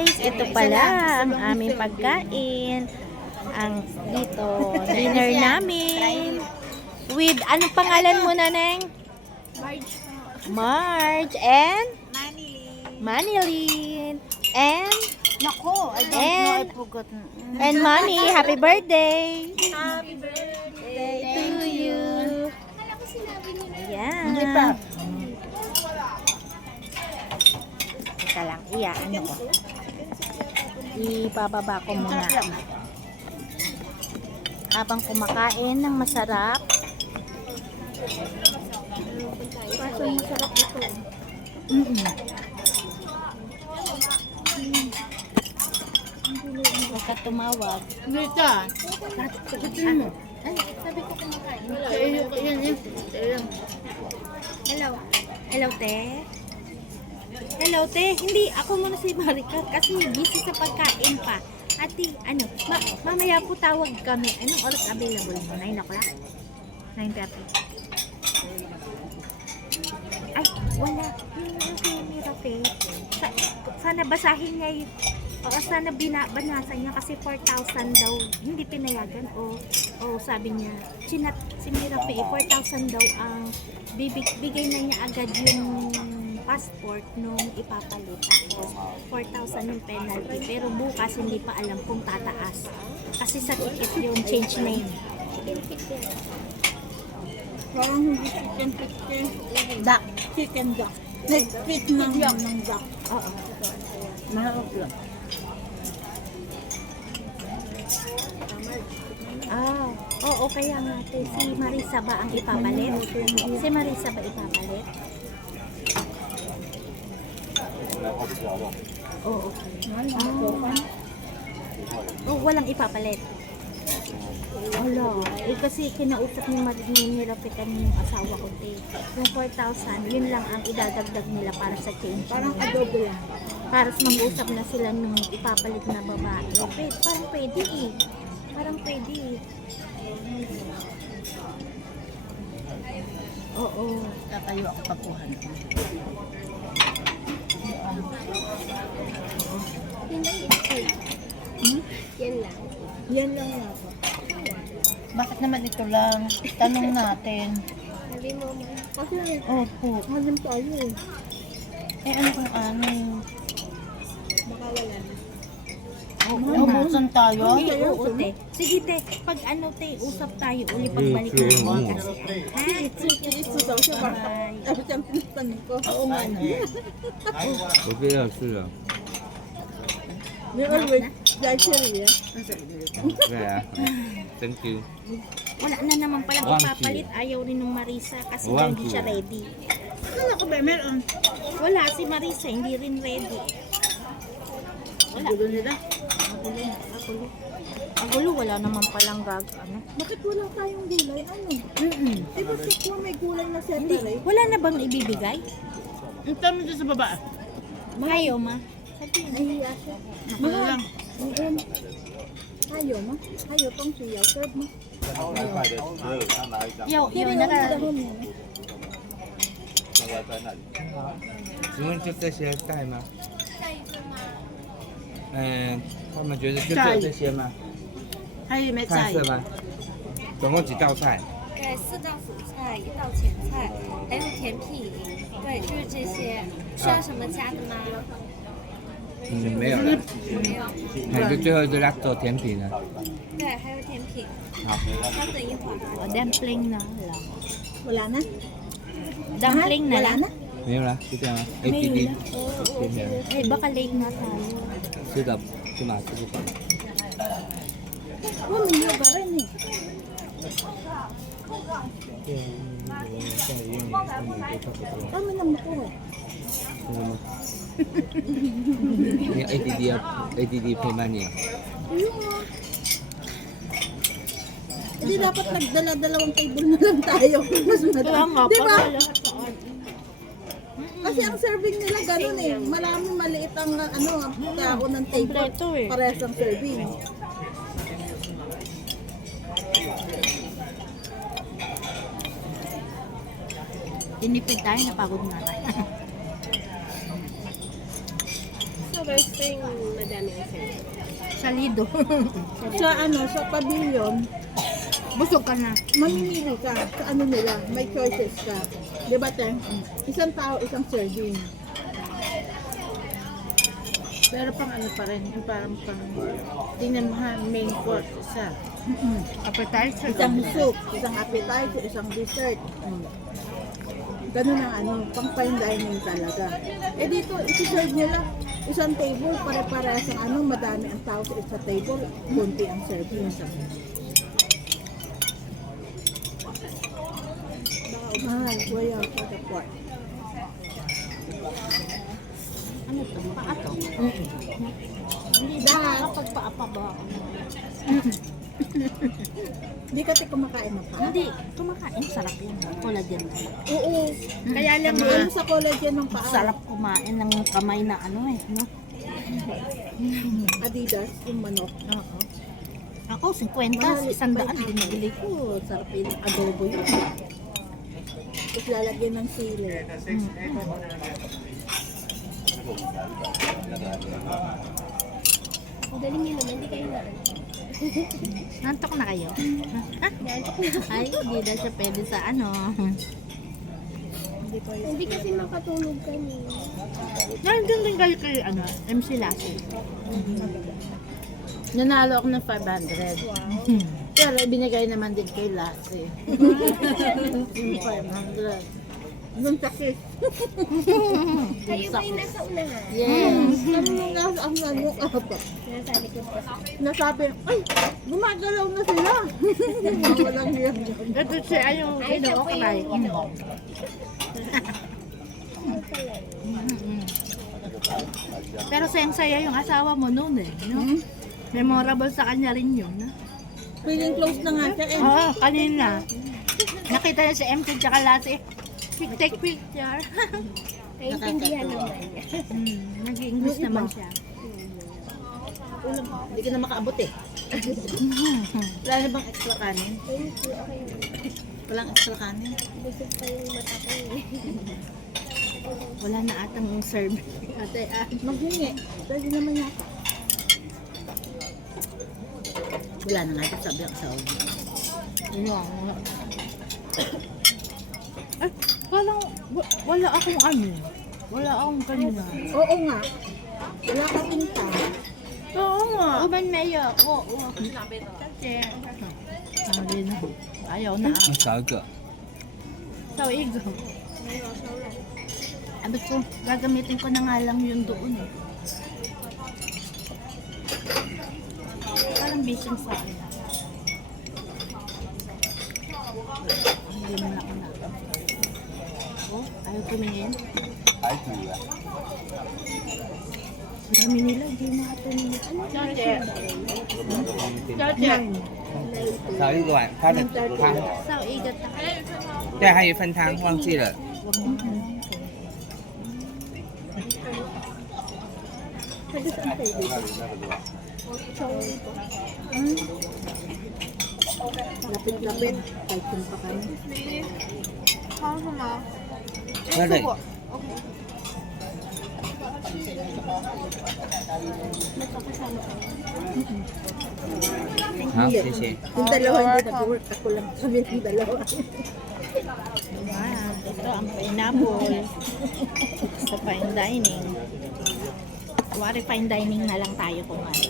guys, ito pala ang aming pagkain. Ang dito, dinner namin. With, anong pangalan mo na, Neng? Marge and? Manilyn. And? Nako, I don't know, I forgot. And Mommy, happy birthday! Happy birthday To you. Hindi pa. Ayan. Teka lang, ano ko. Ibababa ko muna. Habang kumakain ng masarap. Kaso masarap ito. Huwag ka tumawag. Mita, sagutin mo. Ay, sabi ko kumakain. Yan. Hello. Hello, te. Hello, te. Hindi, ako muna si Marika kasi busy sa pagkain pa. Ate, mamaya po tawag kami. Anong oras available mo? 9 o'clock? 9:30? Ay, wala. Yung Mirape. Sana basahin niya yung sana banasa niya kasi 4,000 daw. Hindi pinayagan. O sabi niya, si Mirape, 4,000 daw ang bigay na niya agad yung passport nung ipapalit. Tapos 4,000 yung penalty. Pero bukas hindi pa alam kung tataas. Kasi sa ticket yung change name. Parang hindi chicken. Duck. Chicken duck. Nag-fit ng duck. Oo. Mahal lang. Oo, kaya nga si Marisa ba ang ipapalit? Si Marisa ba ipapalit? Oo, okay. Walang ipapalit. Wala. Kasi kinausap ni Mirape kanina yung asawa ko, te. Yung 4,000, yun lang ang idadagdag nila para sa change. Parang adobo lang. Para mag-usap na sila nung ipapalit na babae. Parang pwede eh. Parang pwede eh. Oo. Tatayo ako pagkuhan. Yan lang ako. Bakit naman ito lang? Tanong natin. Sabi mo, Kasi, opo. Halim tayo eh. Ano kung ano? Baka wala na. Naubusan tayo? Oo, te. Sige, te. Pag usap tayo uli pagbalik namin kasi. Ito daw siya ba? Tapos yung pinatanong ko. Oo nga na. Okay lang, sila. We always like Sherry, eh? Yeah. Thank you. Wala na naman palang One ipapalit. Ayaw rin ng Marisa kasi One hindi siya ready. Akala ko ba meron? Wala si Marisa, hindi rin ready. Wala. Gulo nila. Magulo, wala naman palang Bakit wala tayong gulay? Ano? Eh, bakit kung may gulay na Hindi, separate? wala na bang ibibigay? Ang tama dyan sa baba. Ayaw, ma. Nahiya siya. Mahal lang. Ayaw mo? Ayaw pang siya. Serve mo. Yaw, naka... 请问就这些带吗？他们觉得就只有这些吗？还有没菜色吗？总共几道菜？对，4道主菜，1道前菜，还有甜品。对，就是这些。需要什么加的吗？没有了。没有。还有最后一个拉走甜品呢。对，还有甜品。好。稍等一会儿。 Dumpling na. Wala na? Dumpling na Wala lang. na? 没有了，就这样了。ATD。Ay, baka late na tayo. 吃的去马吃不饱。 Bumili ka rin eh. Kami lang ako eh. 真的吗？你 ATD 配慢点。 Ayun nga. Hindi dapat nagdala-dalawang table na lang tayo. Mas Kaya nga, Di ba? para lahat sa Kasi ang serving nila ganun eh. Maraming maliit ang tao ng table. Kompleto eh. Parehas ang serving. Tinipid tayo, napagod na tayo. first time madami ang serving. Sa Lido. Sa pavilion, Busog ka na. mamimili ka sa ano nila, may choices ka. Di ba, Teng? Isang tao, isang serving. Pero pang ano pa rin, yung parang pang, tingnan mo ha, main course isa. Appetizer. Isang soup, isang appetizer, isang dessert. Ganun ang ano, pang fine dining talaga. Eh dito, isi-serve nila isang table, pare-parehas ang ano, madami ang tao sa isa table, konti ang serving. Ay, way out for the port. Ano to? Paato? Hindi dahil, Kapag paapa ba ako? hindi kasi kumakain ng paa. Hindi. Kumakain. Sarap yun. Collagen. Oo, Kaya lang ano sa collagen ng paa? sarap kumain ng kamay na ano eh. No? Adidas, yung manok. Oo. Ako, 50. 100 binibili ko. Sarap yun. Adobo yun. Tapos lalagyan ng sili. Ang galing nyo naman, hindi kayo na. Nantok na kayo? Ay, hindi daw siya pwede sa ano. Hindi kasi makatulog kami. Nandun din kayo kay ano, MC Lassie. Nanalo ako ng 500. Pero ibinigay naman din kay Lassie. Yung 500. Nung sakit. Kayo ba yung nasa unahan? Yes. Ano nung nasa ang ano, apa? Nasa likod pa. Nasabi, ay, gumagalaw na sila. Walang yan. Ito siya ay yung Ay, siya po kamay. yung Pero saya yung asawa mo noon eh. No? Memorable sa kanya rin yun. No? Feeling close na nga siya eh. Oo, kanina. Nakita niya si MC tsaka Lassie. Take picture. Naintindihan naman. Nag-English naman siya. Hindi ka na makaabot eh. Wala na bang extra kanin? Thank you. Okay. Walang extra kanin? Busog pa yung mata ko eh. Wala na atang serve. Ate, maghingi. Pwede naman yata. Wala na nga ito, sabi ang sabi. Ay, wala akong ano. Wala akong kanina. Oo nga. Wala ka tinta. Oo nga. Uban mayo. Oo. Kasi, ano din. Ayaw na. 少一个， So, igo. Sabi ko, gagamitin ko na nga lang yun doon eh. Parang bising sa akin. Hindi mo na ako na. Oh, ayaw tumingin. 还煮啊？ Dami nila, hindi mo ako tumingin. Ano? 少一个碗，它的汤， So, igat na. 对，还有一份汤，忘记了。 Lapit-lapit. Kahit tinta kami. 喝的。好，谢谢。Yung dalawa hindi nag-work. Ako lang kami yung dalawa. Ah, ito ang pineapple sa fine dining. Kuwari fine dining na lang tayo kung ano.